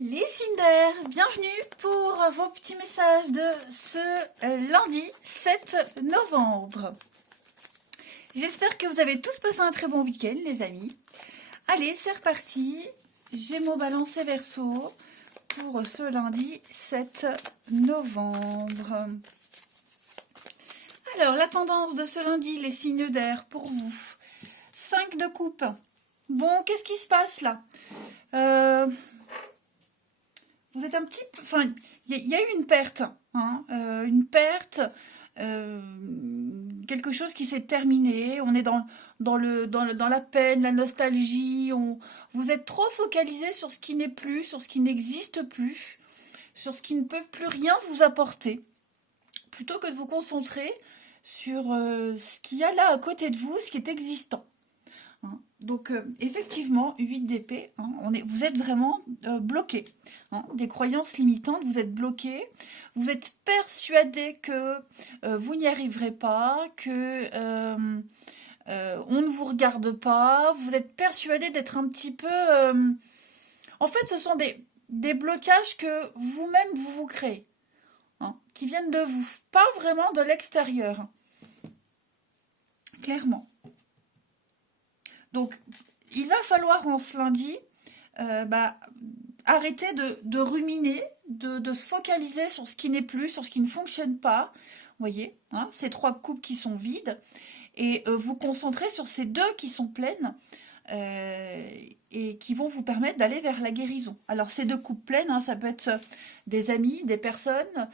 Les Cinder, bienvenue pour vos petits messages de ce lundi 7 novembre. J'espère que vous avez tous passé un très bon week-end, les amis. Allez, c'est reparti. Gémeaux, Balance et Verseau pour ce lundi 7 novembre. Alors, la tendance de ce lundi, les signes d'air pour vous. 5 de coupe. Bon, qu'est-ce qui se passe là? Vous êtes un petit peu... Enfin, il y a eu une perte. Hein, quelque chose qui s'est terminé. On est dans la peine, la nostalgie. Vous êtes trop focalisé sur ce qui n'est plus, sur ce qui n'existe plus, sur ce qui ne peut plus rien vous apporter. Plutôt que de vous concentrer sur ce qu'il y a là à côté de vous, ce qui est existant. Hein. Donc, effectivement, 8 d'épée, hein, vous êtes vraiment bloqué. Hein, des croyances limitantes, vous êtes bloqué. Vous êtes persuadé que vous n'y arriverez pas, que on ne vous regarde pas. Vous êtes persuadé d'être un petit peu... En fait, ce sont des blocages que vous-même vous créez. Hein, qui viennent de vous, pas vraiment de l'extérieur. Clairement. Donc, il va falloir en ce lundi arrêter de ruminer, de se focaliser sur ce qui n'est plus, sur ce qui ne fonctionne pas. Vous voyez, hein, ces 3 coupes qui sont vides. Et vous concentrer sur ces 2 qui sont pleines et qui vont vous permettre d'aller vers la guérison. Alors, ces 2 coupes pleines, hein, ça peut être des amis, des personnes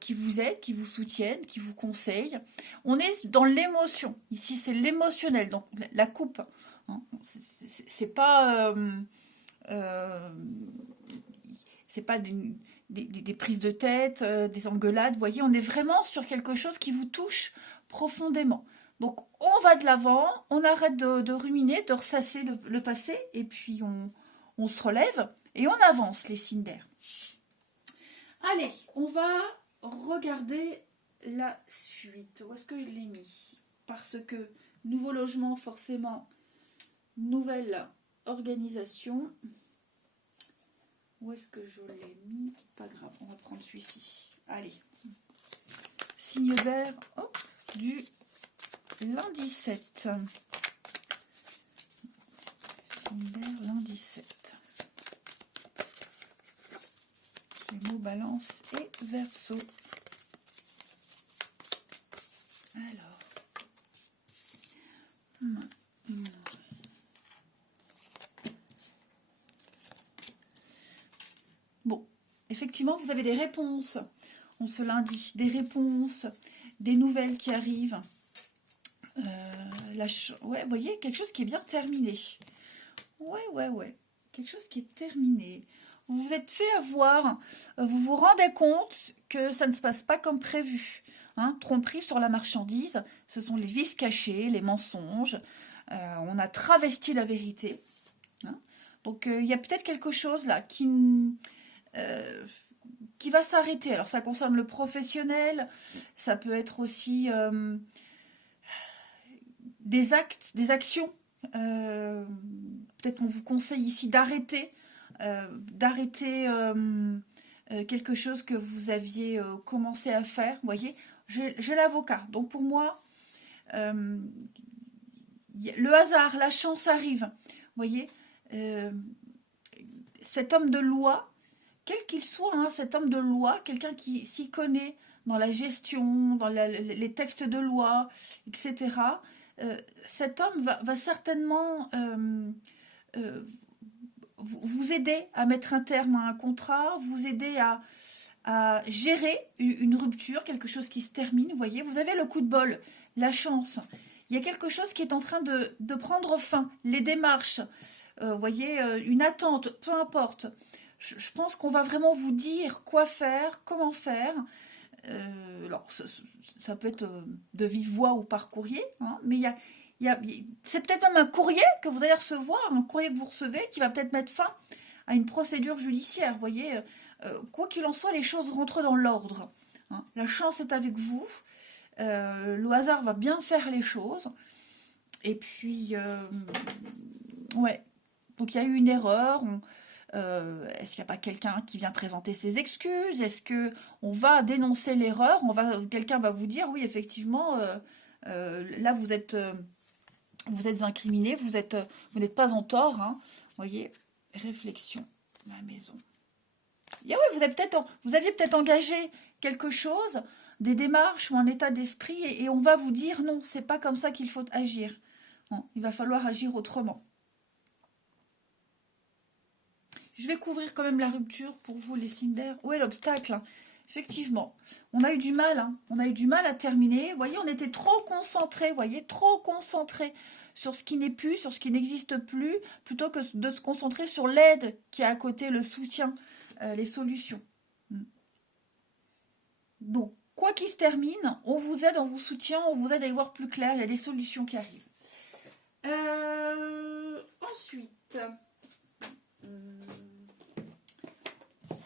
qui vous aident, qui vous soutiennent, qui vous conseillent. On est dans l'émotion. Ici, c'est l'émotionnel. Donc, la coupe, hein, c'est pas... c'est pas des prises de tête, des engueulades. Vous voyez, on est vraiment sur quelque chose qui vous touche profondément. Donc, on va de l'avant, on arrête de ruminer, de ressasser le passé, et puis on se relève et on avance, les signes d'air. Allez, on va regarder la suite. Où est-ce que je l'ai mis? Parce que nouveau logement, forcément, nouvelle organisation. Où est-ce que je l'ai mis? Pas grave, on va prendre celui-ci. Allez, signe d'air du lundi 7. Signe d'air lundi 7. Gémeaux, Balance et Verseau. Alors. Bon, effectivement, vous avez des réponses. On se lundi, des réponses, des nouvelles qui arrivent. Ouais, vous voyez, quelque chose qui est bien terminé. Ouais. Quelque chose qui est terminé. Vous vous êtes fait avoir. Vous vous rendez compte que ça ne se passe pas comme prévu. Hein, tromperie sur la marchandise. Ce sont les vices cachés, les mensonges. On a travesti la vérité. Hein. Donc, il y a peut-être quelque chose là qui va s'arrêter. Alors, ça concerne le professionnel. Ça peut être aussi... des actes, des actions. Peut-être qu'on vous conseille ici d'arrêter quelque chose que vous aviez commencé à faire. Vous voyez, j'ai l'avocat. Donc pour moi, le hasard, la chance arrive. Vous voyez, cet homme de loi, quel qu'il soit, hein, cet homme de loi, quelqu'un qui s'y connaît dans la gestion, dans les textes de loi, etc., cet homme va certainement vous aider à mettre un terme à un contrat, vous aider à gérer une rupture, quelque chose qui se termine. Vous voyez, vous avez le coup de bol, la chance. Il y a quelque chose qui est en train de prendre fin, les démarches, vous voyez, une attente, peu importe. Je pense qu'on va vraiment vous dire quoi faire, comment faire. Alors, ça peut être de vive voix ou par courrier, hein, mais c'est peut-être même un courrier que vous allez recevoir, un courrier que vous recevez qui va peut-être mettre fin à une procédure judiciaire. Vous voyez, quoi qu'il en soit, les choses rentrent dans l'ordre. Hein. La chance est avec vous, le hasard va bien faire les choses, et puis, ouais, donc il y a eu une erreur, Est-ce qu'il n'y a pas quelqu'un qui vient présenter ses excuses? Est-ce que on va dénoncer l'erreur? Quelqu'un va vous dire, oui, effectivement, là, vous êtes incriminé, vous n'êtes pas en tort, hein. Voyez, réflexion, ma maison. Yeah, ouais, vous aviez peut-être engagé quelque chose, des démarches ou un état d'esprit, et on va vous dire non, c'est pas comme ça qu'il faut agir. Non, il va falloir agir autrement. Je vais couvrir quand même la rupture pour vous, les signes d'air. Où est l'obstacle? Effectivement, on a eu du mal, hein. On a eu du mal à terminer. Vous voyez, on était trop concentré, voyez, trop concentré sur ce qui n'est plus, sur ce qui n'existe plus, plutôt que de se concentrer sur l'aide qui est à côté, le soutien, les solutions. Donc, quoi qu'il se termine, on vous aide, on vous soutient, on vous aide à y voir plus clair, il y a des solutions qui arrivent. Ensuite,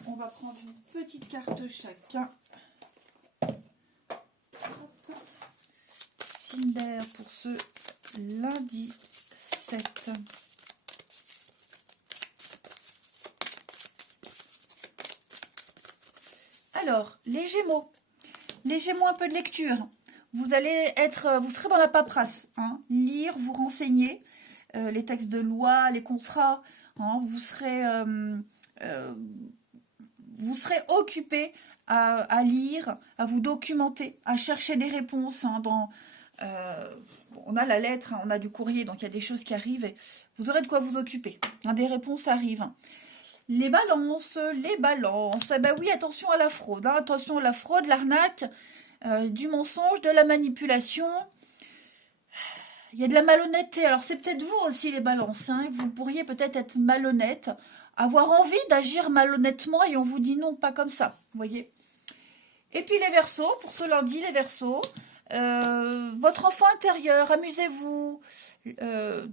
on va prendre une petite carte chacun. Signe d'air pour ce lundi 7. Alors, les Gémeaux. Les Gémeaux, un peu de lecture. Vous serez dans la paperasse, hein, lire, vous renseigner, les textes de loi, les contrats, hein, vous serez occupé à lire, à vous documenter, à chercher des réponses. Hein, on a la lettre, hein, on a du courrier, donc il y a des choses qui arrivent. Et vous aurez de quoi vous occuper. Hein, des réponses arrivent. Les balances. Eh ben oui, attention à la fraude. Hein, attention à la fraude, l'arnaque, du mensonge, de la manipulation. Il y a de la malhonnêteté. Alors c'est peut-être vous aussi les balances. Hein, vous pourriez peut-être être malhonnête, avoir envie d'agir malhonnêtement et on vous dit non, pas comme ça. Vous voyez. Et puis les Verseaux, pour ce lundi, les Verseaux. Votre enfant intérieur, amusez-vous,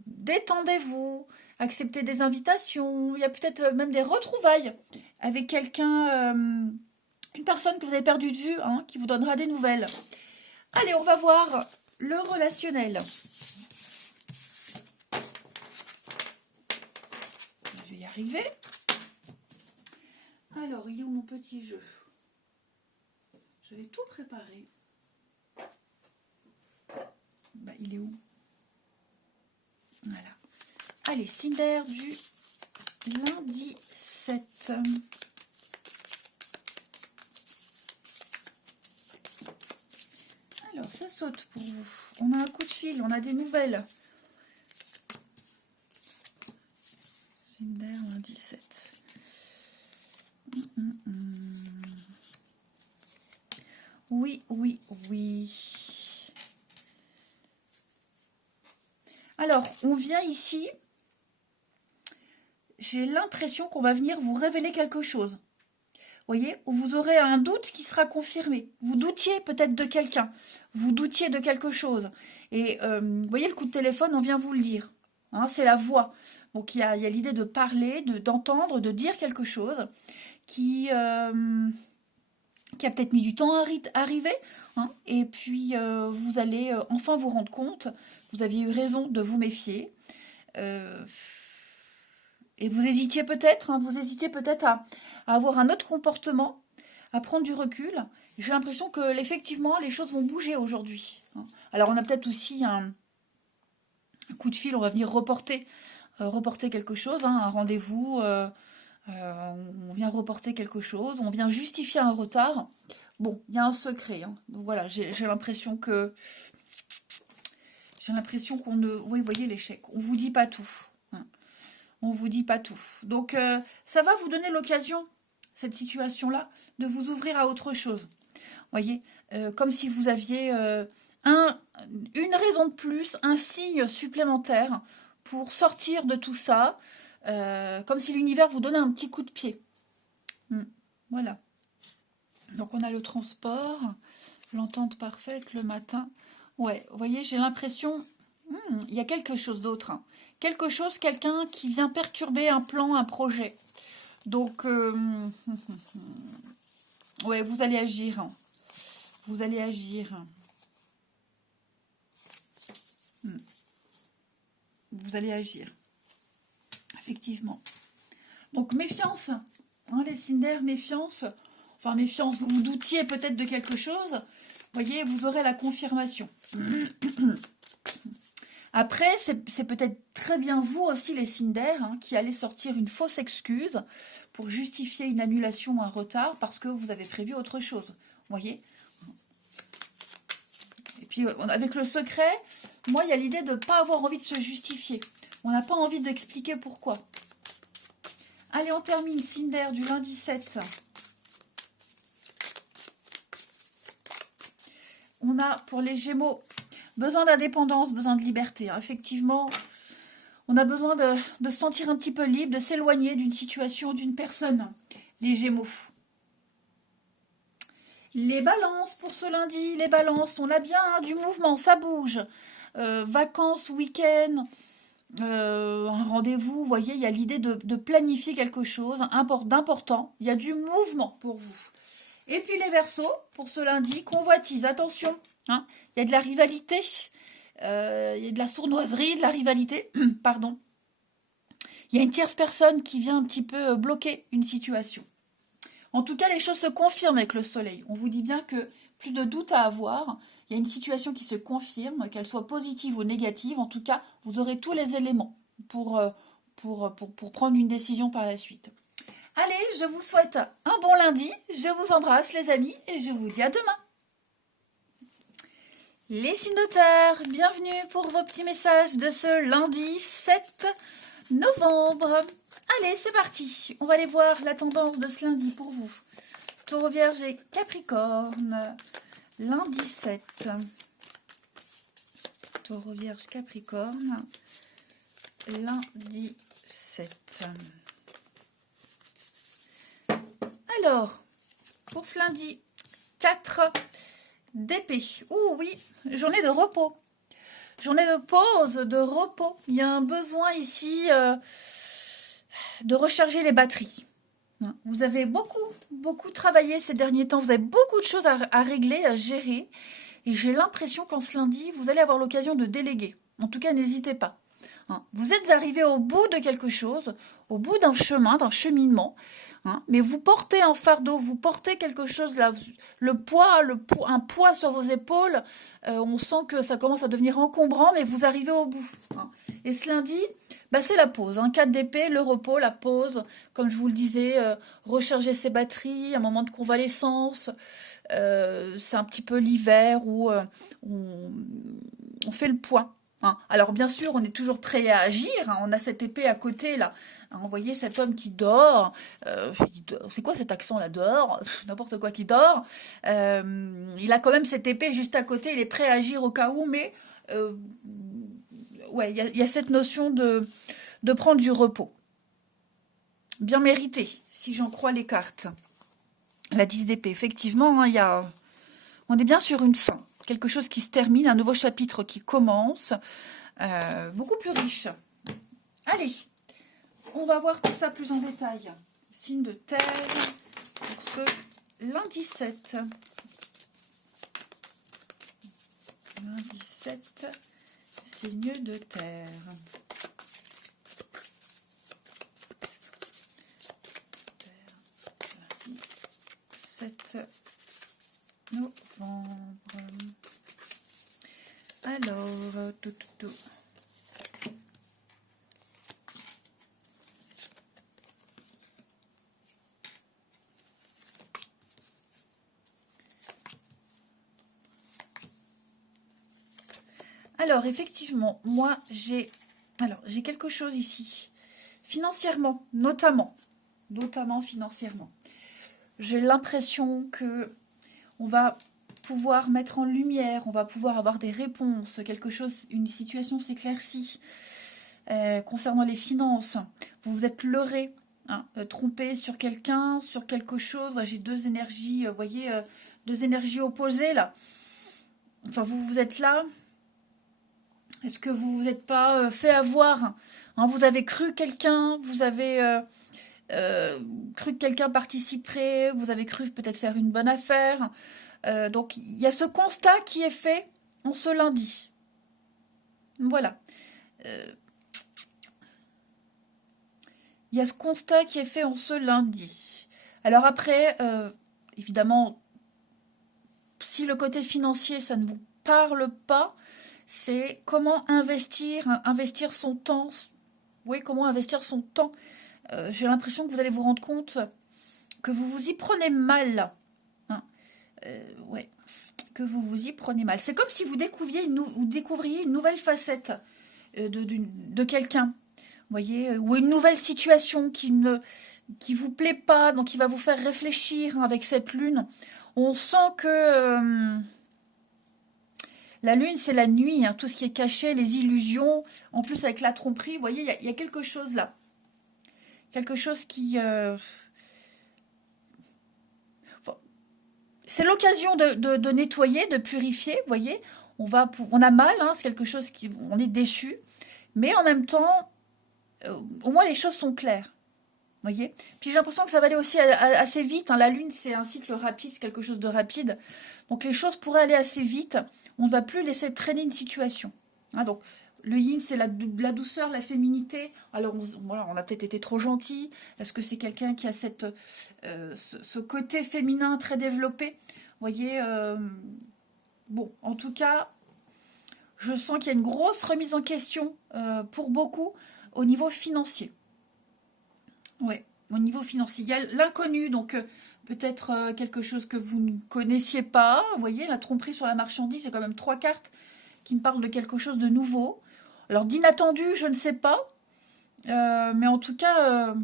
détendez-vous, acceptez des invitations. Il y a peut-être même des retrouvailles avec quelqu'un, une personne que vous avez perdu de vue, hein, qui vous donnera des nouvelles. Allez, on va voir le relationnel. Je vais y arriver. Alors, il est où mon petit jeu? J'avais tout préparé. Bah, il est où? Voilà. Allez, signe d'air du lundi 7. Alors, ça saute pour vous. On a un coup de fil, on a des nouvelles. Signe d'air lundi 7. Oui, oui, oui. Alors, on vient ici. J'ai l'impression qu'on va venir vous révéler quelque chose. Voyez, vous aurez un doute qui sera confirmé. Vous doutiez peut-être de quelqu'un. Vous doutiez de quelque chose. Et vous voyez, le coup de téléphone, on vient vous le dire. Hein, c'est la voix. Donc, il y a l'idée de parler, d'entendre, de dire quelque chose qui a peut-être mis du temps à arriver. Hein, et puis, vous allez enfin vous rendre compte. Vous aviez eu raison de vous méfier. Et vous hésitiez peut-être, hein, à avoir un autre comportement, à prendre du recul. J'ai l'impression que effectivement les choses vont bouger aujourd'hui. Hein. Alors on a peut-être aussi un coup de fil, on va venir reporter quelque chose, hein, un rendez-vous, on vient reporter quelque chose, on vient justifier un retard. Bon, il y a un secret. Hein. Donc voilà, j'ai l'impression qu'on ne... Oui, vous voyez l'échec, on vous dit pas tout. Hein. On vous dit pas tout. Donc, ça va vous donner l'occasion, cette situation-là, de vous ouvrir à autre chose. Voyez, comme si vous aviez une raison de plus, un signe supplémentaire pour sortir de tout ça, comme si l'univers vous donnait un petit coup de pied. Voilà. Donc, on a le transport, l'entente parfaite, le matin. Ouais, vous voyez, j'ai l'impression... il y a quelque chose d'autre. Hein. Quelqu'un qui vient perturber un plan, un projet. Donc, ouais, vous allez agir. Hein. Vous allez agir. Vous allez agir. Effectivement. Donc méfiance, hein, les Cinder, méfiance. Enfin méfiance, vous vous doutiez peut-être de quelque chose. Vous voyez, vous aurez la confirmation. Après, c'est peut-être très bien vous aussi les Cinder, hein, qui allez sortir une fausse excuse pour justifier une annulation ou un retard parce que vous avez prévu autre chose. Vous voyez? Et puis avec le secret, moi il y a l'idée de ne pas avoir envie de se justifier. On n'a pas envie d'expliquer pourquoi. Allez, on termine Cinder du lundi 7. On a pour les Gémeaux besoin d'indépendance, besoin de liberté. Effectivement, on a besoin de se sentir un petit peu libre, de s'éloigner d'une situation, d'une personne. Les Gémeaux. Les Balances pour ce lundi, les Balances, on a bien hein, du mouvement, ça bouge. Vacances, week-end, un rendez-vous, vous voyez, il y a l'idée de planifier quelque chose d'important. Il y a du mouvement pour vous. Et puis les Verseaux, pour ce lundi, convoitise, attention, hein, il y a de la rivalité, il y a de la sournoiserie, de la rivalité, pardon. Il y a une tierce personne qui vient un petit peu bloquer une situation. En tout cas, les choses se confirment avec le soleil. On vous dit bien que plus de doute à avoir. Il y a une situation qui se confirme, qu'elle soit positive ou négative. En tout cas, vous aurez tous les éléments pour prendre une décision par la suite. Allez, je vous souhaite un bon lundi. Je vous embrasse les amis et je vous dis à demain. Les signes de terre, bienvenue pour vos petits messages de ce lundi 7 novembre. Allez, c'est parti. On va aller voir la tendance de ce lundi pour vous. Taureau, Vierge et Capricorne. Lundi 7. Taureau, Vierge, Capricorne. Lundi 7. Alors, pour ce lundi, 4 d'épée. Ouh oui, journée de repos. Journée de pause, de repos. Il y a un besoin ici de recharger les batteries. Vous avez beaucoup travaillé ces derniers temps. Vous avez beaucoup de choses à régler, à gérer. Et j'ai l'impression qu'en ce lundi, vous allez avoir l'occasion de déléguer. En tout cas, n'hésitez pas. Vous êtes arrivé au bout de quelque chose, au bout d'un chemin, d'un cheminement. Mais vous portez un fardeau, vous portez quelque chose là, un poids sur vos épaules. On sent que ça commence à devenir encombrant, mais vous arrivez au bout. Et ce lundi, c'est la pause. 4 d'épée, le repos, la pause. Comme je vous le disais, recharger ses batteries, un moment de convalescence. C'est un petit peu l'hiver où on fait le point. Alors bien sûr, on est toujours prêt à agir. On a cette épée à côté là. Vous voyez cet homme qui dort. C'est quoi cet accent là, dehors? N'importe quoi qui dort. Il a quand même cette épée juste à côté. Il est prêt à agir au cas où, mais ouais, il y a cette notion de prendre du repos. Bien mérité, si j'en crois les cartes. La 10 d'épée, effectivement, on est bien sur une fin. Quelque chose qui se termine, un nouveau chapitre qui commence, beaucoup plus riche. Allez, on va voir tout ça plus en détail. Signe de terre pour ce lundi 7. Lundi 7, signe de terre. Lundi 7 novembre. Alors, tout. Alors, effectivement, moi, j'ai quelque chose ici. Financièrement, notamment financièrement. J'ai l'impression que on va pouvoir mettre en lumière, on va pouvoir avoir des réponses, une situation s'éclaircit concernant les finances. Vous vous êtes leurré, trompé sur quelqu'un, sur quelque chose. J'ai deux énergies, vous voyez, deux énergies opposées là. Enfin, vous êtes là. Est-ce que vous vous êtes pas fait avoir? Vous avez cru quelqu'un, vous avez cru que quelqu'un participerait, vous avez cru peut-être faire une bonne affaire. Donc, il y a ce constat qui est fait en ce lundi. Voilà. Il y a ce constat qui est fait en ce lundi. Alors après, évidemment, si le côté financier, ça ne vous parle pas, c'est comment investir son temps. Oui, comment investir son temps. J'ai l'impression que vous allez vous rendre compte que vous vous y prenez mal. Hein. Ouais, que vous vous y prenez mal. C'est comme si vous découvriez une nouvelle facette de quelqu'un. Vous voyez, ou une nouvelle situation qui vous plaît pas, donc qui va vous faire réfléchir, hein, avec cette lune. On sent que la lune, c'est la nuit, hein, tout ce qui est caché, les illusions. En plus, avec la tromperie, vous voyez, il y a quelque chose là. Quelque chose qui... c'est l'occasion de nettoyer, de purifier, vous voyez. On a mal, hein, c'est quelque chose on est déçu. Mais en même temps, au moins les choses sont claires. Voyez. Puis j'ai l'impression que ça va aller aussi assez vite. Hein. La lune, c'est un cycle rapide, c'est quelque chose de rapide. Donc les choses pourraient aller assez vite. On ne va plus laisser traîner une situation. Hein, donc le yin, c'est la douceur, la féminité. Alors voilà, on a peut-être été trop gentil. Est-ce que c'est quelqu'un qui a ce côté féminin très développé? Vous voyez, bon, en tout cas, je sens qu'il y a une grosse remise en question pour beaucoup au niveau financier. Oui, au niveau financier. Il y a l'inconnu, donc peut-être quelque chose que vous ne connaissiez pas. Vous voyez, la tromperie sur la marchandise, c'est quand même 3 cartes qui me parlent de quelque chose de nouveau. Alors, d'inattendu, je ne sais pas. Mais en tout cas,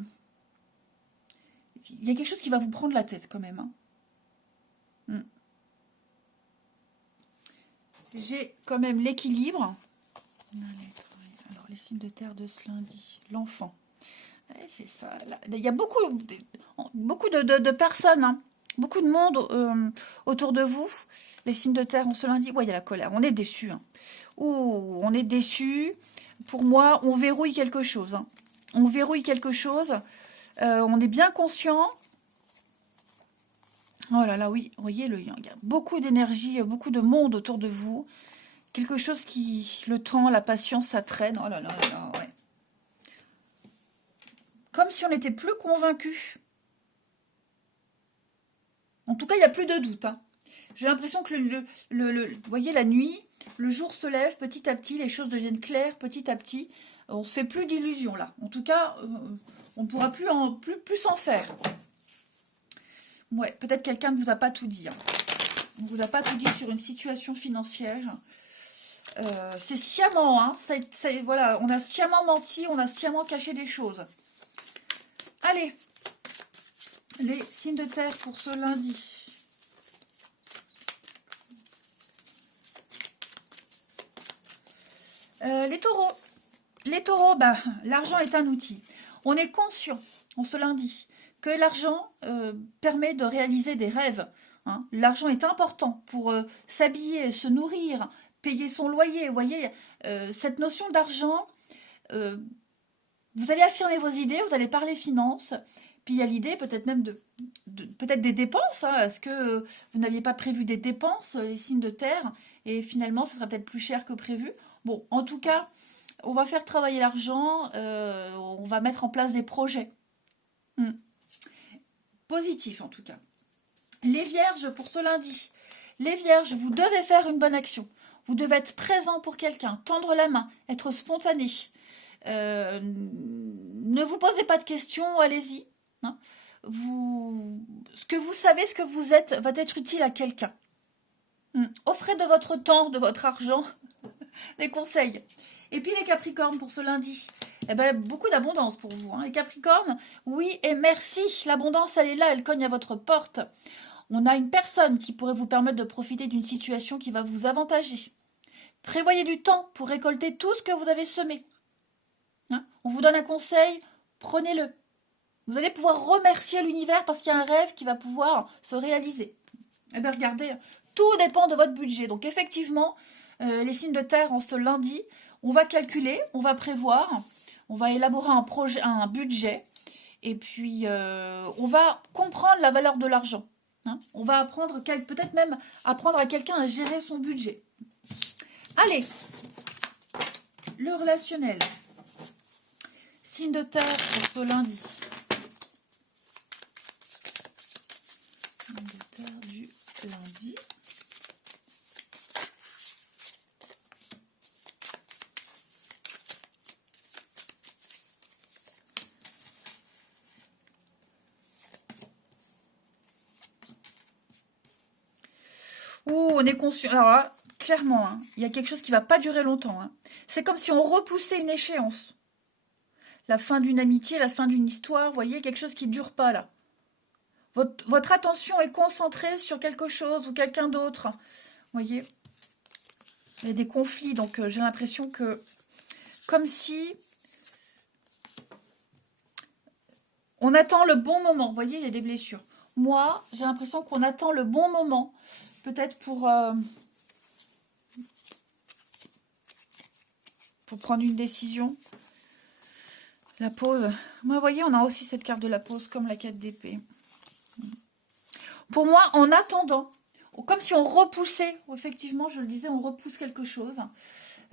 il y a quelque chose qui va vous prendre la tête quand même. Hein. J'ai quand même l'équilibre. Alors, les signes de terre de ce lundi. L'enfant. Ouais, c'est ça. Là, il y a beaucoup de personnes, hein, beaucoup de monde autour de vous. Les signes de terre, on se lundi. Ouais, il y a la colère. On est déçu. Hein. Ouh, on est déçu. Pour moi, on verrouille quelque chose. Hein. On verrouille quelque chose. On est bien conscient. Oh là là, oui, vous voyez, il y a beaucoup d'énergie, beaucoup de monde autour de vous. Quelque chose qui, le temps, la patience, ça traîne. Oh là là là là, ouais. Comme si on n'était plus convaincu. En tout cas, il n'y a plus de doute. Hein. J'ai l'impression que vous voyez, la nuit, le jour se lève petit à petit, les choses deviennent claires petit à petit. On ne se fait plus d'illusions là. En tout cas, on ne pourra plus s'en faire. Ouais, peut-être quelqu'un ne vous a pas tout dit. Hein. On ne vous a pas tout dit sur une situation financière. C'est sciemment, hein. Voilà, on a sciemment menti, on a sciemment caché des choses. Allez, les signes de terre pour ce lundi. Les taureaux. Les taureaux, bah, l'argent est un outil. On est conscient, on se lundi, que l'argent permet de réaliser des rêves. Hein. L'argent est important pour s'habiller, se nourrir, payer son loyer. Vous voyez, cette notion d'argent, vous allez affirmer vos idées, vous allez parler finances. Puis il y a l'idée peut-être même peut-être des dépenses. Hein. Est-ce que vous n'aviez pas prévu des dépenses, les signes de terre, et finalement ce sera peut-être plus cher que prévu. Bon, en tout cas, on va faire travailler l'argent, on va mettre en place des projets. Positifs en tout cas. Les vierges pour ce lundi. Les vierges, vous devez faire une bonne action. Vous devez être présent pour quelqu'un, tendre la main, être spontané. Ne vous posez pas de questions, allez-y. Hein. Ce que vous savez, ce que vous êtes, va être utile à quelqu'un. Offrez de votre temps, de votre argent, des conseils. Et puis les Capricornes pour ce lundi. Eh ben, beaucoup d'abondance pour vous. Hein. Les Capricornes, oui et merci. L'abondance, elle est là, elle cogne à votre porte. On a une personne qui pourrait vous permettre de profiter d'une situation qui va vous avantager. Prévoyez du temps pour récolter tout ce que vous avez semé. Hein. On vous donne un conseil, prenez-le. Vous allez pouvoir remercier l'univers parce qu'il y a un rêve qui va pouvoir se réaliser. Eh bien, regardez, tout dépend de votre budget. Donc, effectivement, les signes de terre, en ce lundi, on va calculer, on va prévoir, on va élaborer un budget, et puis on va comprendre la valeur de l'argent. Hein. On va apprendre, peut-être même apprendre à quelqu'un à gérer son budget. Allez, le relationnel. Signe de terre pour ce lundi. Signe de terre du lundi. Ouh, on est conscient. Alors là, clairement, hein, il y a quelque chose qui va pas durer longtemps. Hein. C'est comme si on repoussait une échéance. La fin d'une amitié, la fin d'une histoire, vous voyez, quelque chose qui ne dure pas là. Votre attention est concentrée sur quelque chose ou quelqu'un d'autre. Vous voyez, il y a des conflits, donc j'ai l'impression que, comme si on attend le bon moment. Vous voyez, il y a des blessures. Moi, j'ai l'impression qu'on attend le bon moment, peut-être pour prendre une décision. La pause. Moi, vous voyez, on a aussi cette carte de la pause, comme la 4 d'épée. Pour moi, en attendant, comme si on repoussait, effectivement, je le disais, on repousse quelque chose.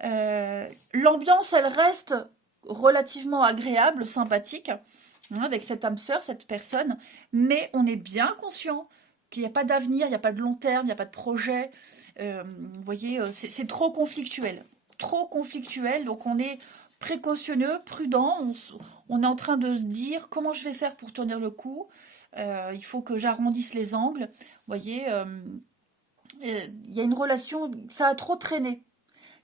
L'ambiance, elle reste relativement agréable, sympathique, hein, avec cette âme sœur, cette personne, mais on est bien conscient qu'il n'y a pas d'avenir, il n'y a pas de long terme, il n'y a pas de projet. Vous voyez, c'est trop conflictuel. Trop conflictuel, donc on est précautionneux, prudent, on est en train de se dire comment je vais faire pour tenir le coup. Il faut que j'arrondisse les angles. Vous voyez, il y a une relation, ça a trop traîné.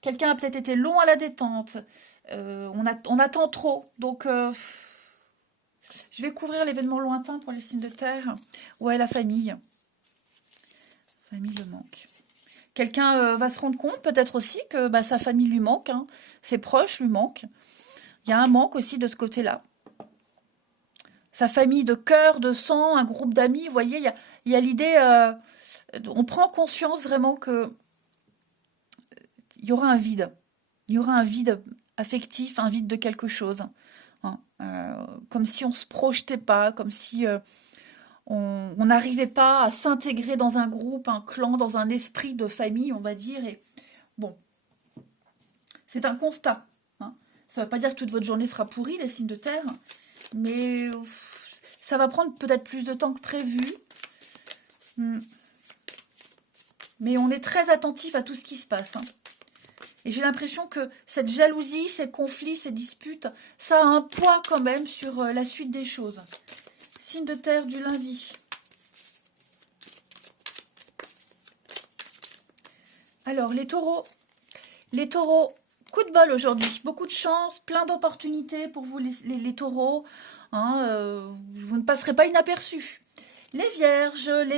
Quelqu'un a peut-être été long à la détente. On attend trop. Donc, je vais couvrir l'événement lointain pour les signes de terre. Ouais, la famille. Famille le manque. Quelqu'un va se rendre compte peut-être aussi que sa famille lui manque. Hein. Ses proches lui manquent. Il y a un manque aussi de ce côté-là. Sa famille de cœur, de sang, un groupe d'amis. Vous voyez, il y a l'idée... on prend conscience vraiment que il y aura un vide. Il y aura un vide affectif, un vide de quelque chose. Hein. Comme si on ne se projetait pas, comme si on n'arrivait pas à s'intégrer dans un groupe, un clan, dans un esprit de famille, on va dire. Et bon, c'est un constat. Hein. Ça ne veut pas dire que toute votre journée sera pourrie, les signes de terre, mais ça va prendre peut-être plus de temps que prévu. Mais on est très attentif à tout ce qui se passe. Hein. Et j'ai l'impression que cette jalousie, ces conflits, ces disputes, ça a un poids quand même sur la suite des choses. Signe de terre du lundi. Alors, les taureaux. Les taureaux, coup de bol aujourd'hui. Beaucoup de chance, plein d'opportunités pour vous les taureaux. Hein, vous ne passerez pas inaperçus. Les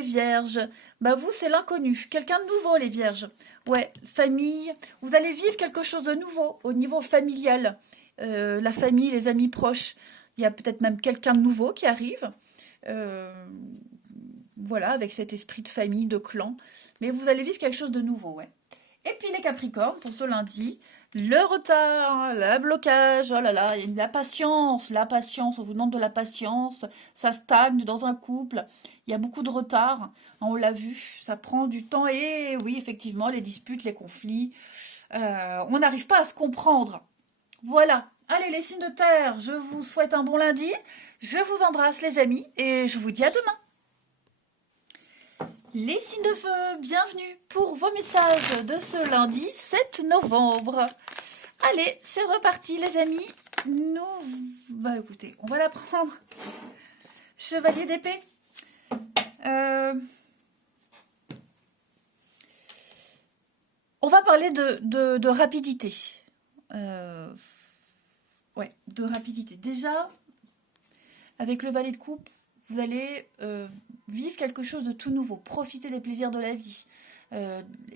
vierges, vous c'est l'inconnu, quelqu'un de nouveau les vierges. Ouais, famille, vous allez vivre quelque chose de nouveau au niveau familial. La famille, les amis proches, il y a peut-être même quelqu'un de nouveau qui arrive. Voilà, avec cet esprit de famille, de clan. Mais vous allez vivre quelque chose de nouveau, ouais. Et puis les capricornes, pour ce lundi, le retard, le blocage, oh là là, la patience, on vous demande de la patience, ça stagne dans un couple, il y a beaucoup de retard, on l'a vu, ça prend du temps, et oui, effectivement, les disputes, les conflits, on n'arrive pas à se comprendre. Voilà, allez les signes de terre, je vous souhaite un bon lundi, je vous embrasse les amis, et je vous dis à demain. Les signes de feu, bienvenue pour vos messages de ce lundi 7 novembre. Allez, c'est reparti les amis. Écoutez, on va la prendre. Chevalier d'épée. On va parler de rapidité. Ouais, de rapidité. Déjà, avec le valet de coupe, vous allez vivre quelque chose de tout nouveau, profiter des plaisirs de la vie,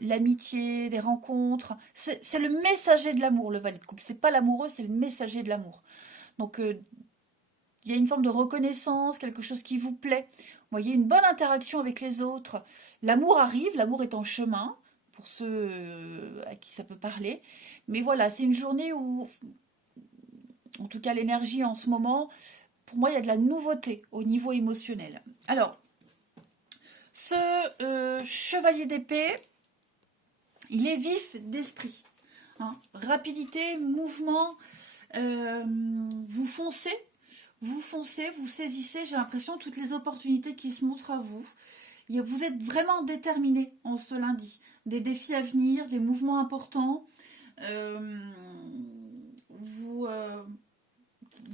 l'amitié, des rencontres. C'est le messager de l'amour, le valet de coupe. C'est pas l'amoureux, c'est le messager de l'amour. Donc, il y a une forme de reconnaissance, quelque chose qui vous plaît. Vous voyez, une bonne interaction avec les autres. L'amour arrive, l'amour est en chemin, pour ceux à qui ça peut parler. Mais voilà, c'est une journée où, en tout cas l'énergie en ce moment... Pour moi, il y a de la nouveauté au niveau émotionnel. Alors, ce chevalier d'épée, il est vif d'esprit. Hein. Rapidité, mouvement, Euh, vous foncez, vous saisissez, j'ai l'impression, toutes les opportunités qui se montrent à vous. Vous êtes vraiment déterminé en ce lundi. Des défis à venir, des mouvements importants. Vous,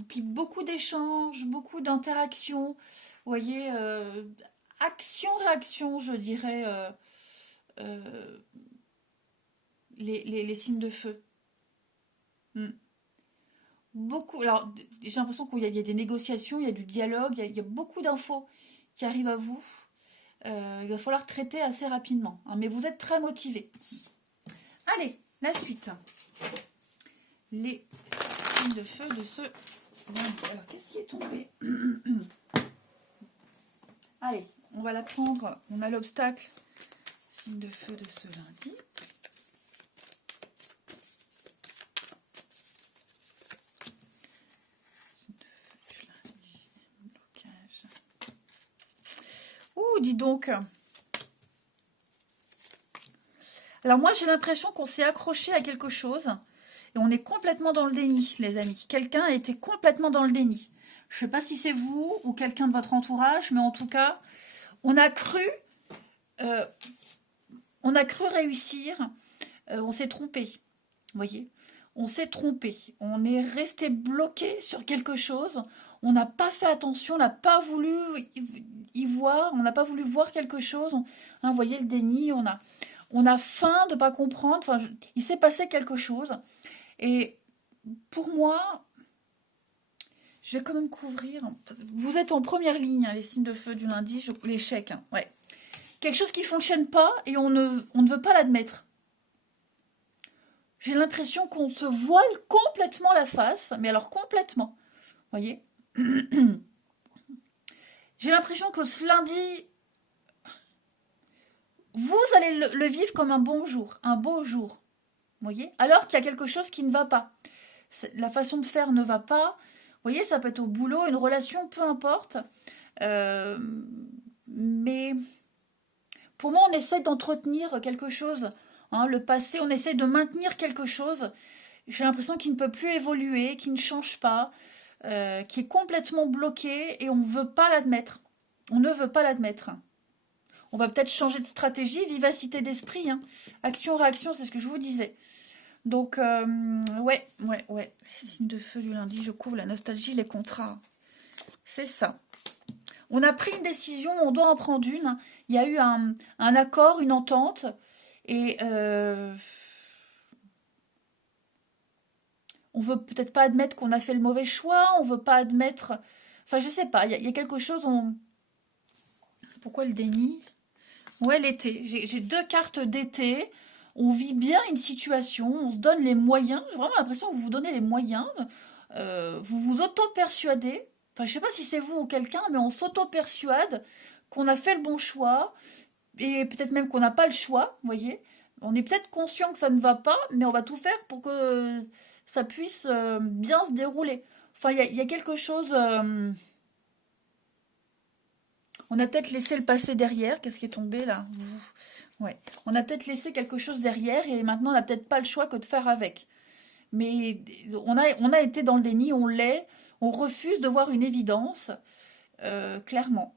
puis beaucoup d'échanges, beaucoup d'interactions. Vous voyez, action-réaction, je dirais, euh, les signes de feu. Hmm. Beaucoup. Alors, j'ai l'impression qu'il y a des négociations, il y a du dialogue, il y a beaucoup d'infos qui arrivent à vous. Il va falloir traiter assez rapidement, hein, mais vous êtes très motivé. Allez, la suite. Les signes de feu de ce lundi. Alors, qu'est-ce qui est tombé? Allez, on va la prendre. On a l'obstacle. Signe de feu de ce lundi. Ouh, dis donc. Alors moi, j'ai l'impression qu'on s'est accroché à quelque chose et on est complètement dans le déni, les amis. Quelqu'un a été complètement dans le déni. Je ne sais pas si c'est vous ou quelqu'un de votre entourage, mais en tout cas, on a cru, euh, on a cru réussir. On s'est trompé. Vous voyez, on s'est trompé. On est resté bloqué sur quelque chose. On n'a pas fait attention, on n'a pas voulu y voir, on n'a pas voulu voir quelque chose. Hein, vous voyez le déni, on a faim de ne pas comprendre. Enfin, il s'est passé quelque chose. Et pour moi, je vais quand même couvrir. Vous êtes en première ligne, hein, les signes de feu du lundi, l'échec. Hein, ouais. Quelque chose qui ne fonctionne pas et on ne veut pas l'admettre. J'ai l'impression qu'on se voile complètement la face, mais alors complètement. Vous voyez? J'ai l'impression que ce lundi, vous allez le vivre comme un bon jour, un beau jour. Vous voyez? Alors qu'il y a quelque chose qui ne va pas. La façon de faire ne va pas. Vous voyez, ça peut être au boulot, une relation, peu importe. Mais pour moi, on essaie d'entretenir quelque chose. Hein, le passé, on essaie de maintenir quelque chose. J'ai l'impression qu'il ne peut plus évoluer, qu'il ne change pas, qui est complètement bloqué et on ne veut pas l'admettre. On ne veut pas l'admettre. On va peut-être changer de stratégie, vivacité d'esprit. Hein. Action-réaction, c'est ce que je vous disais. Donc, ouais. Signe de feu du lundi, je couvre la nostalgie, les contrats. C'est ça. On a pris une décision, on doit en prendre une. Il y a eu un accord, une entente. Et on veut peut-être pas admettre qu'on a fait le mauvais choix. On veut pas admettre... Enfin, je sais pas, il y a quelque chose... Pourquoi le déni? Ouais, l'été. J'ai deux cartes d'été. On vit bien une situation, on se donne les moyens. J'ai vraiment l'impression que vous vous donnez les moyens. Vous vous auto-persuadez. Enfin, je sais pas si c'est vous ou quelqu'un, mais on s'auto-persuade qu'on a fait le bon choix. Et peut-être même qu'on n'a pas le choix, vous voyez. On est peut-être conscient que ça ne va pas, mais on va tout faire pour que ça puisse bien se dérouler. Enfin, il y a quelque chose... On a peut-être laissé le passé derrière. Qu'est-ce qui est tombé là? Ouais. On a peut-être laissé quelque chose derrière et maintenant on n'a peut-être pas le choix que de faire avec. Mais on a été dans le déni, on l'est. On refuse de voir une évidence, clairement.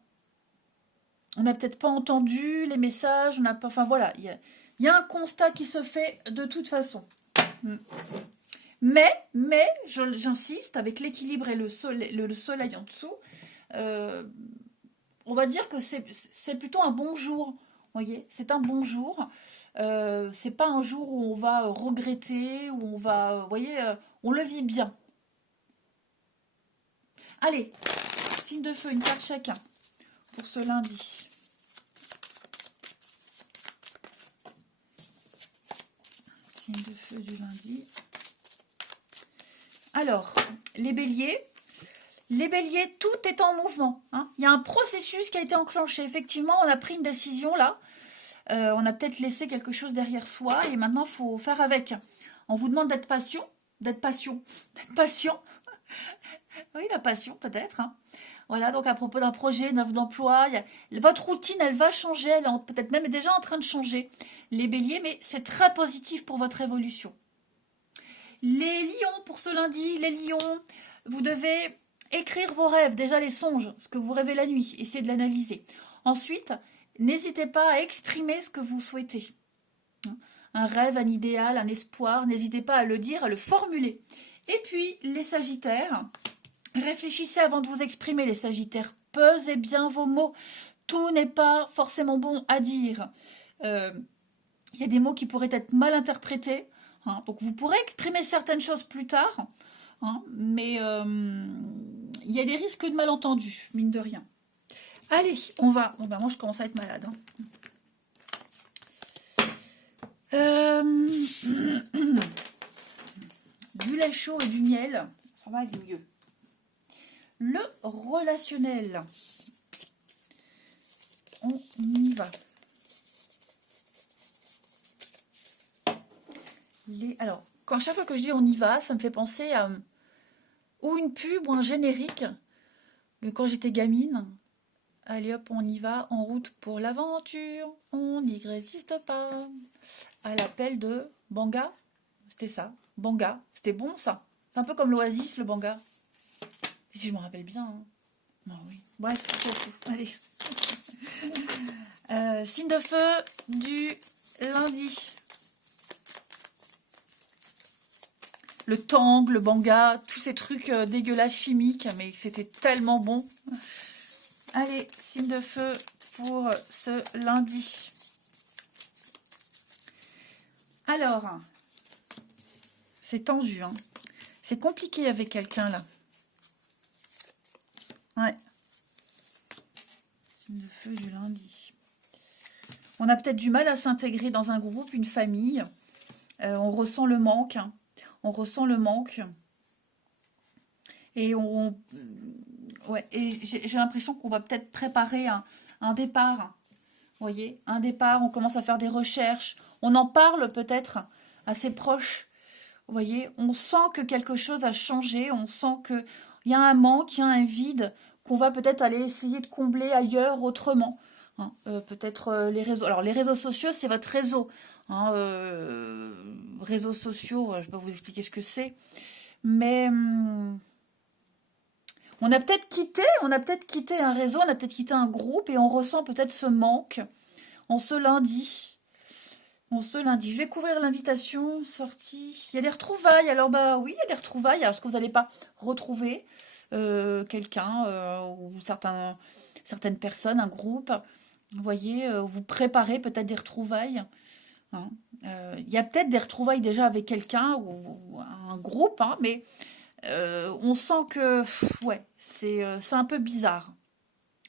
On n'a peut-être pas entendu les messages, on n'a pas... Enfin voilà, il y a un constat qui se fait de toute façon. Mais j'insiste, avec l'équilibre et le soleil en dessous, on va dire que c'est plutôt un bon jour. Vous voyez, c'est un bon jour. C'est pas un jour où on va regretter, où on va... Vous voyez, on le vit bien. Allez, signe de feu, une carte chacun pour ce lundi. Signe de feu du lundi. Alors, les béliers. Les béliers, tout est en mouvement. Hein. Il y a un processus qui a été enclenché. Effectivement, on a pris une décision là. On a peut-être laissé quelque chose derrière soi et maintenant, il faut faire avec. On vous demande d'être patient. D'être patient. Oui, la passion peut-être. Hein. Voilà, donc à propos d'un projet, d'un d'emploi, votre routine, elle va changer. Elle est peut-être même déjà en train de changer. Les béliers, mais c'est très positif pour votre évolution. Les lions, pour ce lundi, les lions, vous devez écrire vos rêves, déjà les songes, ce que vous rêvez la nuit, essayez de l'analyser. Ensuite, n'hésitez pas à exprimer ce que vous souhaitez. Un rêve, un idéal, un espoir, n'hésitez pas à le dire, à le formuler. Et puis, les sagittaires, réfléchissez avant de vous exprimer, les sagittaires. Pesez bien vos mots. Tout n'est pas forcément bon à dire. Il y a des mots qui pourraient être mal interprétés. Hein, donc, vous pourrez exprimer certaines choses plus tard. Hein, mais il y a des risques de malentendus, mine de rien. Allez, on va... Bon, ben moi, je commence à être malade. Hein. Du lait chaud et du miel, ça va aller mieux. Le relationnel. On y va. Alors, chaque fois que je dis on y va, ça me fait penser à ou une pub ou un générique. Quand j'étais gamine, allez hop, on y va, en route pour l'aventure, on n'y résiste pas. À l'appel de Banga, c'était ça, Banga, c'était bon ça. C'est un peu comme l'Oasis, le Banga. Si je me rappelle bien. Hein. Non, oui. Bref, allez. Signe de feu du lundi. Le tang, le banga, tous ces trucs dégueulasses chimiques, mais c'était tellement bon. Allez, signe de feu pour ce lundi. Alors, c'est tendu, hein. C'est compliqué avec quelqu'un là. Ouais. Signe de feu du lundi. On a peut-être du mal à s'intégrer dans un groupe, une famille. On ressent le manque. Hein. On ressent le manque. Et ouais, et j'ai l'impression qu'on va peut-être préparer un départ. Vous voyez, un départ, on commence à faire des recherches. On en parle peut-être à ses proches. Vous voyez, on sent que quelque chose a changé. On sent qu'il y a un manque, il y a un vide qu'on va peut-être aller essayer de combler ailleurs, autrement. Hein, peut-être les réseaux. Alors, les réseaux sociaux, c'est votre réseau. Hein, réseaux sociaux, je ne vais pas vous expliquer ce que c'est. Mais on a peut-être quitté un réseau, on a peut-être quitté un groupe et on ressent peut-être ce manque en ce lundi. Je vais couvrir l'invitation, sortie. Il y a des retrouvailles, alors bah oui, il y a des retrouvailles. Alors, est-ce que vous n'allez pas retrouver quelqu'un ou certaines personnes, un groupe? Vous voyez, vous préparez peut-être des retrouvailles. Hein. Il y a peut-être des retrouvailles déjà avec quelqu'un ou un groupe, hein, mais on sent que ouais, c'est un peu bizarre.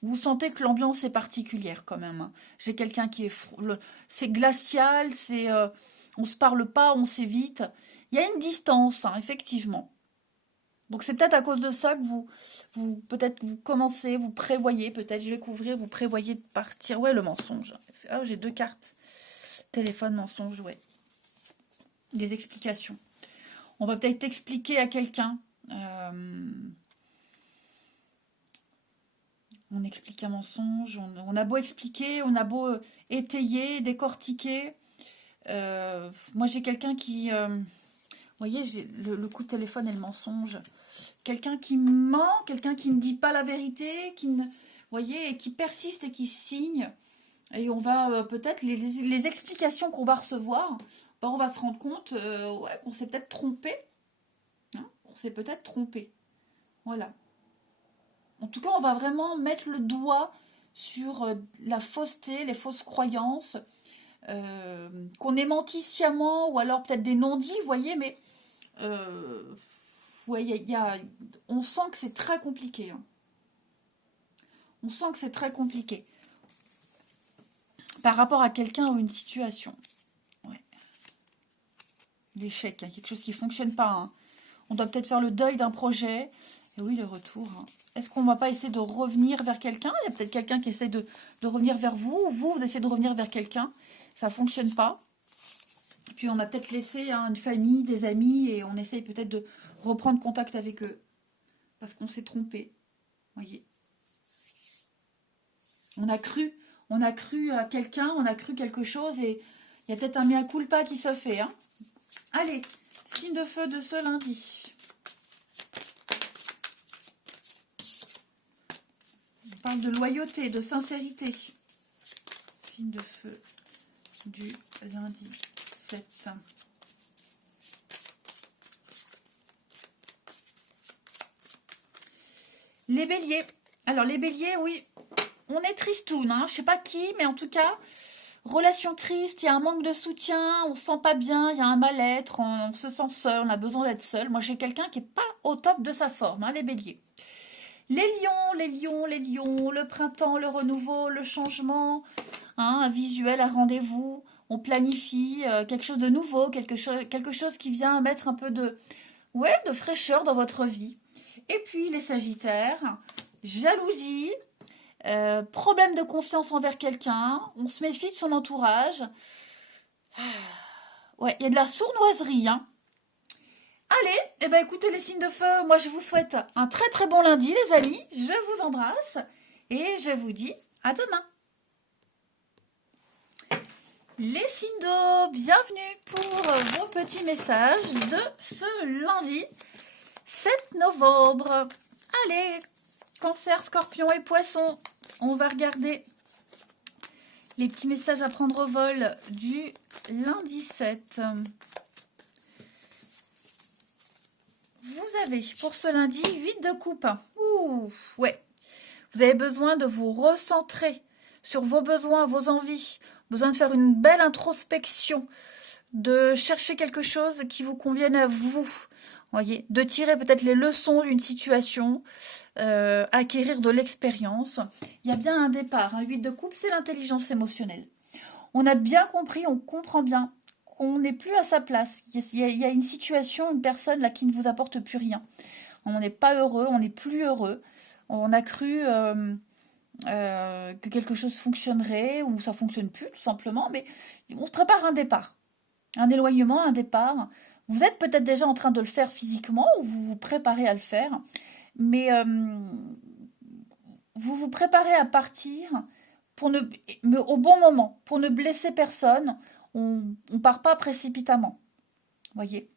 Vous sentez que l'ambiance est particulière quand même. Hein. J'ai quelqu'un qui est... C'est glacial, on se parle pas, on s'évite. Il y a une distance, hein, effectivement. Donc c'est peut-être à cause de ça que peut-être vous commencez, vous prévoyez, peut-être je vais couvrir, vous prévoyez de partir. Ouais, le mensonge. Ah, j'ai 2 cartes. Téléphone, mensonge, ouais. Des explications. On va peut-être expliquer à quelqu'un. On explique un mensonge. On a beau expliquer, on a beau étayer, décortiquer. Moi, j'ai quelqu'un qui... vous voyez, j'ai le coup de téléphone et le mensonge. Quelqu'un qui ment, quelqu'un qui ne dit pas la vérité, vous voyez, et qui persiste et qui signe. Et on va peut-être, les explications qu'on va recevoir, ben, on va se rendre compte ouais, qu'on s'est peut-être trompé. Hein, on s'est peut-être trompé. Voilà. En tout cas, on va vraiment mettre le doigt sur la fausseté, les fausses croyances, qu'on ait menti sciemment, ou alors peut-être des non-dits, vous voyez, mais ouais, on sent que c'est très compliqué. Hein. On sent que c'est très compliqué. Par rapport à quelqu'un ou une situation. Ouais. L'échec, hein, quelque chose qui ne fonctionne pas. Hein. On doit peut-être faire le deuil d'un projet. Et oui, le retour. Hein. Est-ce qu'on ne va pas essayer de revenir vers quelqu'un? Il y a peut-être quelqu'un qui essaie de revenir vers vous. Ou vous essayez de revenir vers quelqu'un. Ça ne fonctionne pas. Puis on a peut-être laissé une famille, des amis. Et on essaye peut-être de reprendre contact avec eux. Parce qu'on s'est trompé. Voyez. On a cru à quelqu'un, on a cru quelque chose et il y a peut-être un mea culpa qui se fait. Hein. Allez, signe de feu de ce lundi. On parle de loyauté, de sincérité. Signe de feu du lundi 7. Les béliers. Alors les béliers, oui, on est tristoun, hein. Je sais pas qui, mais en tout cas, relation triste, il y a un manque de soutien, on se sent pas bien, il y a un mal-être, on se sent seul, on a besoin d'être seul. Moi, j'ai quelqu'un qui est pas au top de sa forme, hein, les béliers. Les lions, les lions, les lions, le printemps, le renouveau, le changement, hein, un visuel, un rendez-vous, on planifie quelque chose de nouveau, quelque chose qui vient mettre un peu de fraîcheur dans votre vie. Et puis les sagittaires, jalousie, problème de confiance envers quelqu'un, on se méfie de son entourage. Ouais, il y a de la sournoiserie, hein. Allez, eh ben écoutez les signes de feu, moi je vous souhaite un très très bon lundi les amis, je vous embrasse et je vous dis à demain. Les signes d'eau, bienvenue pour vos petits messages de ce lundi 7 novembre. Allez, Cancer, Scorpion et Poisson, on va regarder les petits messages à prendre au vol du lundi 7. Vous avez pour ce lundi 8 de coupe. Ouh, ouais. Vous avez besoin de vous recentrer sur vos besoins, vos envies. Besoin de faire une belle introspection, de chercher quelque chose qui vous convienne à vous. Voyez, de tirer peut-être les leçons d'une situation, acquérir de l'expérience. Il y a bien un départ. Un 8 de coupe, c'est l'intelligence émotionnelle. On a bien compris, on comprend bien qu'on n'est plus à sa place. Il y a une situation, une personne là qui ne vous apporte plus rien. On n'est pas heureux, on n'est plus heureux. On a cru que quelque chose fonctionnerait ou ça fonctionne plus tout simplement, mais on se prépare un départ. Un éloignement, un départ. Vous êtes peut-être déjà en train de le faire physiquement ou vous vous préparez à le faire, mais vous vous préparez à partir mais au bon moment, pour ne blesser personne. On ne part pas précipitamment. Voyez,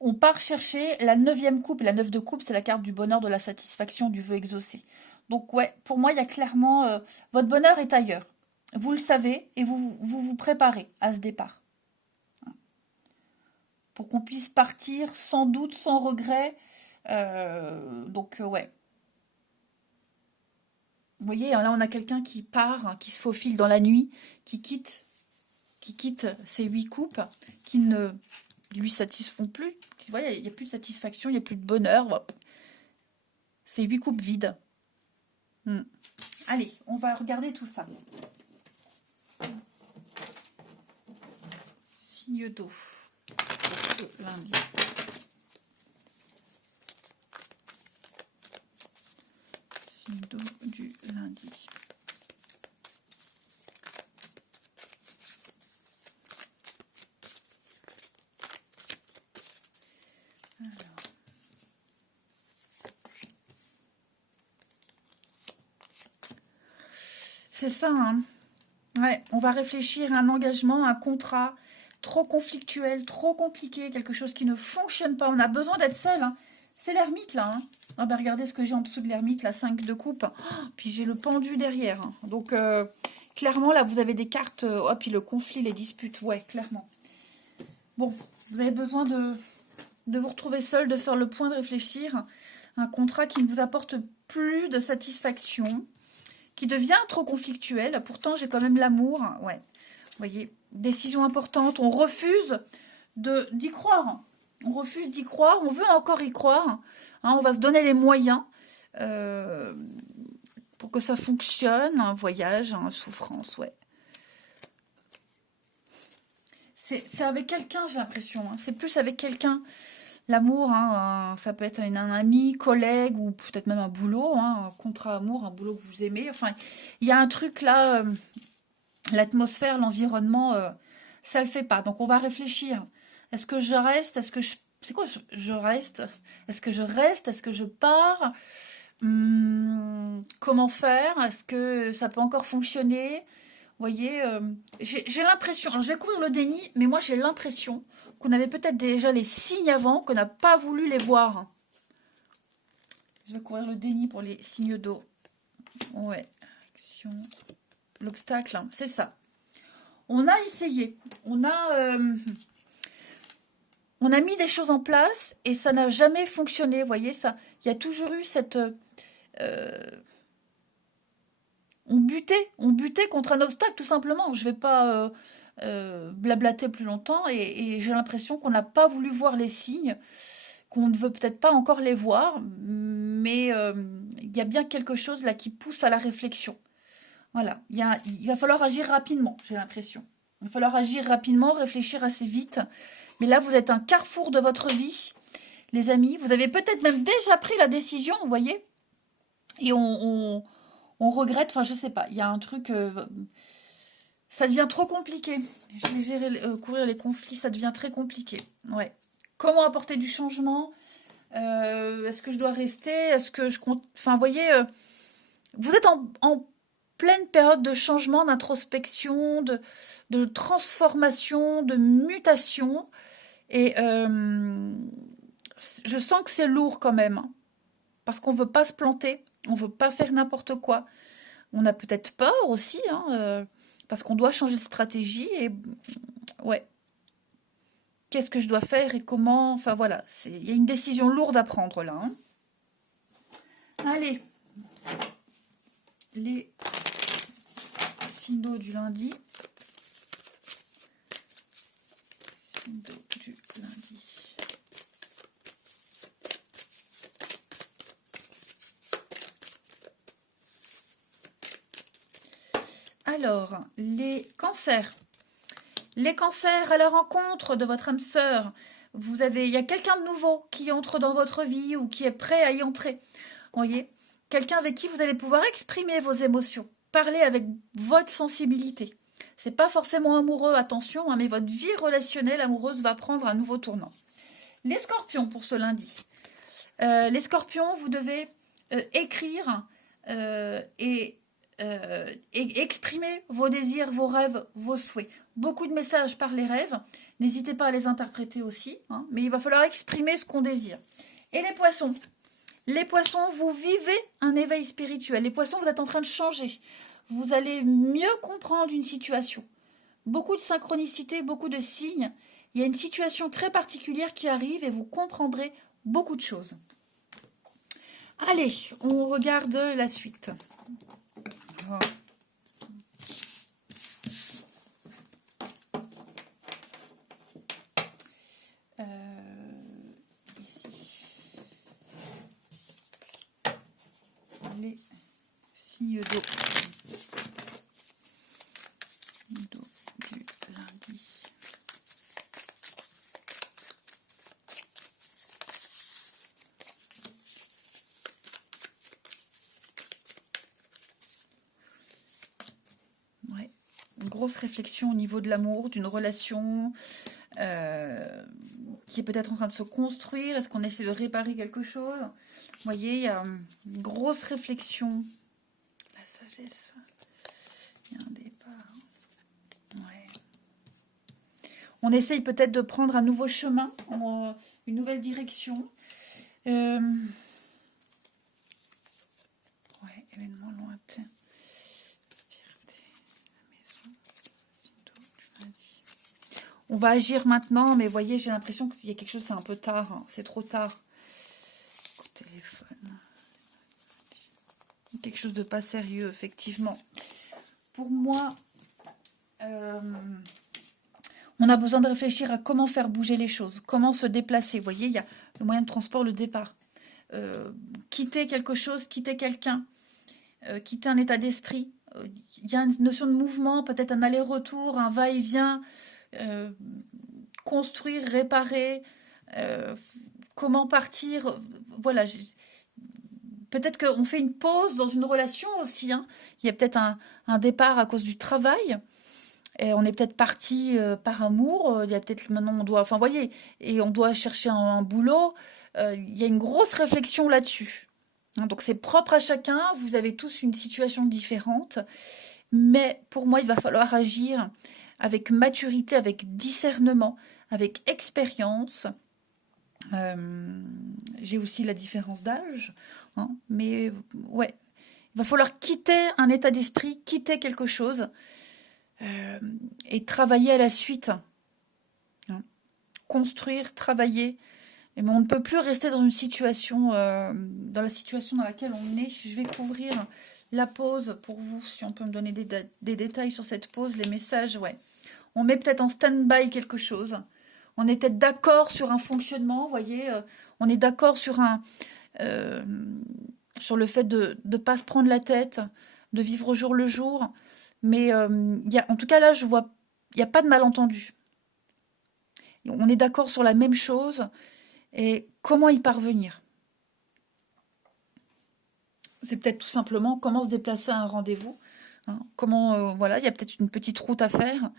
on part chercher la 9e coupe. La 9 de coupe, c'est la carte du bonheur, de la satisfaction, du vœu exaucé. Donc ouais, pour moi, il y a clairement... votre bonheur est ailleurs. Vous le savez et vous préparez à ce départ. Pour qu'on puisse partir sans doute, sans regret. Ouais. Vous voyez, là, on a quelqu'un qui part, hein, qui se faufile dans la nuit, qui quitte ces 8 coupes, qui ne lui satisfont plus. Vous voyez, il n'y a plus de satisfaction, il n'y a plus de bonheur. C'est 8 coupes vides. Allez, on va regarder tout ça. Signe d'eau pour ce lundi. Signe d'eau du lundi. C'est ça, hein. Ouais, on va réfléchir à un engagement, un contrat trop conflictuel, trop compliqué, quelque chose qui ne fonctionne pas. On a besoin d'être seul, hein. C'est l'ermite, là. Hein. Ah ben, regardez ce que j'ai en dessous de l'ermite, la 5 de coupe. Oh, puis j'ai le pendu derrière. Hein. Donc, clairement, là, vous avez des cartes. Oh, puis le conflit, les disputes. Ouais, clairement. Bon, vous avez besoin de vous retrouver seul, de faire le point, de réfléchir. Un contrat qui ne vous apporte plus de satisfaction, qui devient trop conflictuel. Pourtant, j'ai quand même l'amour. Ouais, vous voyez, décision importante. On refuse d'y croire. On refuse d'y croire. On veut encore y croire. Hein, on va se donner les moyens pour que ça fonctionne. Un voyage, une souffrance, ouais. C'est avec quelqu'un, j'ai l'impression. Hein. C'est plus avec quelqu'un. L'amour, hein, ça peut être un ami, collègue ou peut-être même un boulot, hein, un contrat amour, un boulot que vous aimez. Enfin, il y a un truc là, l'atmosphère, l'environnement, ça le fait pas. Donc on va réfléchir. Est-ce que je reste? Est-ce que c'est quoi je reste? Est-ce que je reste? Est-ce que je pars? Comment faire? Est-ce que ça peut encore fonctionner? Vous voyez, j'ai l'impression, alors je vais couvrir le déni, mais moi j'ai l'impression qu'on avait peut-être déjà les signes avant, qu'on n'a pas voulu les voir. Je vais courir le déni pour les signes d'eau. Ouais, action, l'obstacle, hein, c'est ça. On a essayé, on a mis des choses en place et ça n'a jamais fonctionné. Vous voyez, ça, il y a toujours eu cette... on butait contre un obstacle, tout simplement. Je ne vais pas blablater plus longtemps et j'ai l'impression qu'on n'a pas voulu voir les signes, qu'on ne veut peut-être pas encore les voir, mais il y a bien quelque chose là qui pousse à la réflexion. Voilà, il va falloir agir rapidement, j'ai l'impression. Il va falloir agir rapidement, réfléchir assez vite. Mais là, vous êtes un carrefour de votre vie, les amis. Vous avez peut-être même déjà pris la décision, vous voyez. Et on regrette, enfin, je sais pas. Il y a un truc... ça devient trop compliqué. Courir les conflits, ça devient très compliqué. Ouais. Comment apporter du changement? Est-ce que je dois rester? Est-ce que je compte... Enfin, vous voyez, vous êtes en pleine période de changement, d'introspection, de transformation, de mutation. Et je sens que c'est lourd quand même. Hein, parce qu'on ne veut pas se planter. On ne veut pas faire n'importe quoi. On a peut-être peur aussi. Hein, parce qu'on doit changer de stratégie. Et ouais. Qu'est-ce que je dois faire et comment? Enfin voilà. Il y a une décision lourde à prendre là. Hein. Allez. Les signes d'eau du lundi. Signes d'eau du lundi. Alors, les cancers. Les cancers à la rencontre de votre âme sœur. Il y a quelqu'un de nouveau qui entre dans votre vie ou qui est prêt à y entrer. Vous voyez? Quelqu'un avec qui vous allez pouvoir exprimer vos émotions. Parler avec votre sensibilité. C'est pas forcément amoureux, attention, hein, mais votre vie relationnelle amoureuse va prendre un nouveau tournant. Les scorpions pour ce lundi. Les scorpions, vous devez écrire et exprimer vos désirs, vos rêves, vos souhaits. Beaucoup de messages par les rêves. N'hésitez pas à les interpréter aussi. Hein, mais il va falloir exprimer ce qu'on désire. Et les poissons. Les poissons, vous vivez un éveil spirituel. Les poissons, vous êtes en train de changer. Vous allez mieux comprendre une situation. Beaucoup de synchronicité, beaucoup de signes. Il y a une situation très particulière qui arrive et vous comprendrez beaucoup de choses. Allez, on regarde la suite. Oh. Ici. Les signes d'eau. D'eau du lundi. Ouais. Une grosse réflexion au niveau de l'amour, d'une relation qui est peut-être en train de se construire. Est-ce qu'on essaie de réparer quelque chose? Vous voyez, il y a une grosse réflexion. La sagesse. Il y a un départ. Ouais. On essaye peut-être de prendre un nouveau chemin, une nouvelle direction. Ouais, événement lointain. On va agir maintenant, mais vous voyez, j'ai l'impression qu'il y a quelque chose, c'est un peu tard. Hein, c'est trop tard. Au téléphone. Quelque chose de pas sérieux, effectivement. Pour moi, on a besoin de réfléchir à comment faire bouger les choses, comment se déplacer. Vous voyez, il y a le moyen de transport, le départ. Quitter quelque chose, quitter quelqu'un, quitter un état d'esprit. Il y a une notion de mouvement, peut-être un aller-retour, un va-et-vient. Construire, réparer, comment partir, voilà, peut-être qu'on fait une pause dans une relation aussi, hein. Il y a peut-être un départ à cause du travail, et on est peut-être parti par amour, il y a peut-être maintenant on doit, enfin vous voyez, et on doit chercher un boulot, il y a une grosse réflexion là-dessus, hein. Donc c'est propre à chacun, vous avez tous une situation différente, mais pour moi il va falloir agir avec maturité, avec discernement, avec expérience. J'ai aussi la différence d'âge, hein, mais ouais, il va falloir quitter un état d'esprit, quitter quelque chose et travailler à la suite. Hein. Construire, travailler. Mais on ne peut plus rester dans une situation, dans la situation dans laquelle on est. Je vais couvrir la pause pour vous, si on peut me donner des détails sur cette pause, les messages, ouais. On met peut-être en stand-by quelque chose. On est peut-être d'accord sur un fonctionnement, vous voyez. On est d'accord sur sur le fait de ne pas se prendre la tête, de vivre au jour le jour. Mais en tout cas, là, je vois, il n'y a pas de malentendu. On est d'accord sur la même chose. Et comment y parvenir? C'est peut-être tout simplement comment se déplacer à un rendez-vous. Hein, comment, voilà, il y a peut-être une petite route à faire.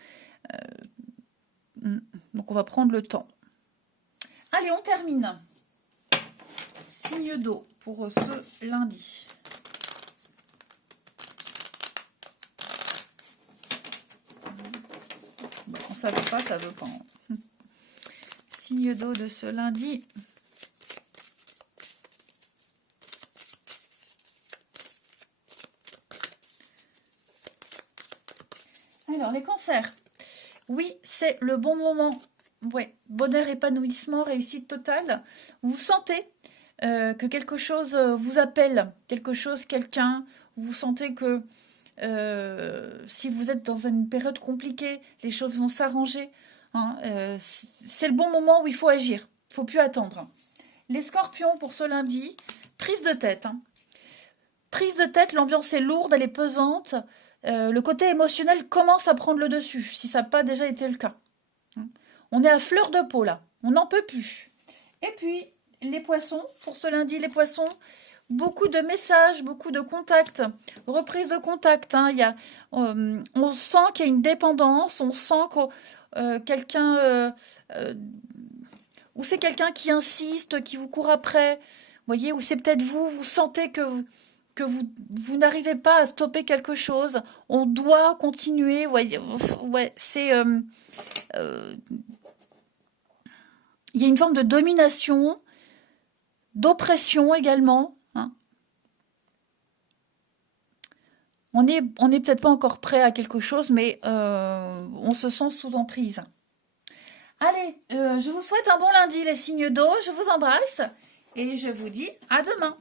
Donc on va prendre le temps. Allez, on termine. Signe d'eau pour ce lundi. Bon, quand ça veut pas, ça veut pas. Signe d'eau de ce lundi. Alors, les cancers. Oui, c'est le bon moment. Ouais, bonheur, épanouissement, réussite totale. Vous sentez que quelque chose vous appelle, quelque chose, quelqu'un. Vous sentez que si vous êtes dans une période compliquée, les choses vont s'arranger. Hein, c'est le bon moment où il faut agir. Il ne faut plus attendre. Les scorpions pour ce lundi, prise de tête. Hein. Prise de tête, l'ambiance est lourde, elle est pesante. Le côté émotionnel commence à prendre le dessus, si ça n'a pas déjà été le cas. On est à fleur de peau là, on n'en peut plus. Et puis, les poissons, pour ce lundi, les poissons, beaucoup de messages, beaucoup de contacts, reprise de contact. Hein, on sent qu'il y a une dépendance, on sent que quelqu'un... ou c'est quelqu'un qui insiste, qui vous court après, vous voyez, ou c'est peut-être vous sentez que vous n'arrivez pas à stopper quelque chose, on doit continuer, ouais, c'est... il y a une forme de domination, d'oppression également. Hein. On n'est peut-être pas encore prêt à quelque chose, mais on se sent sous emprise. Allez, je vous souhaite un bon lundi, les signes d'eau, je vous embrasse et je vous dis à demain.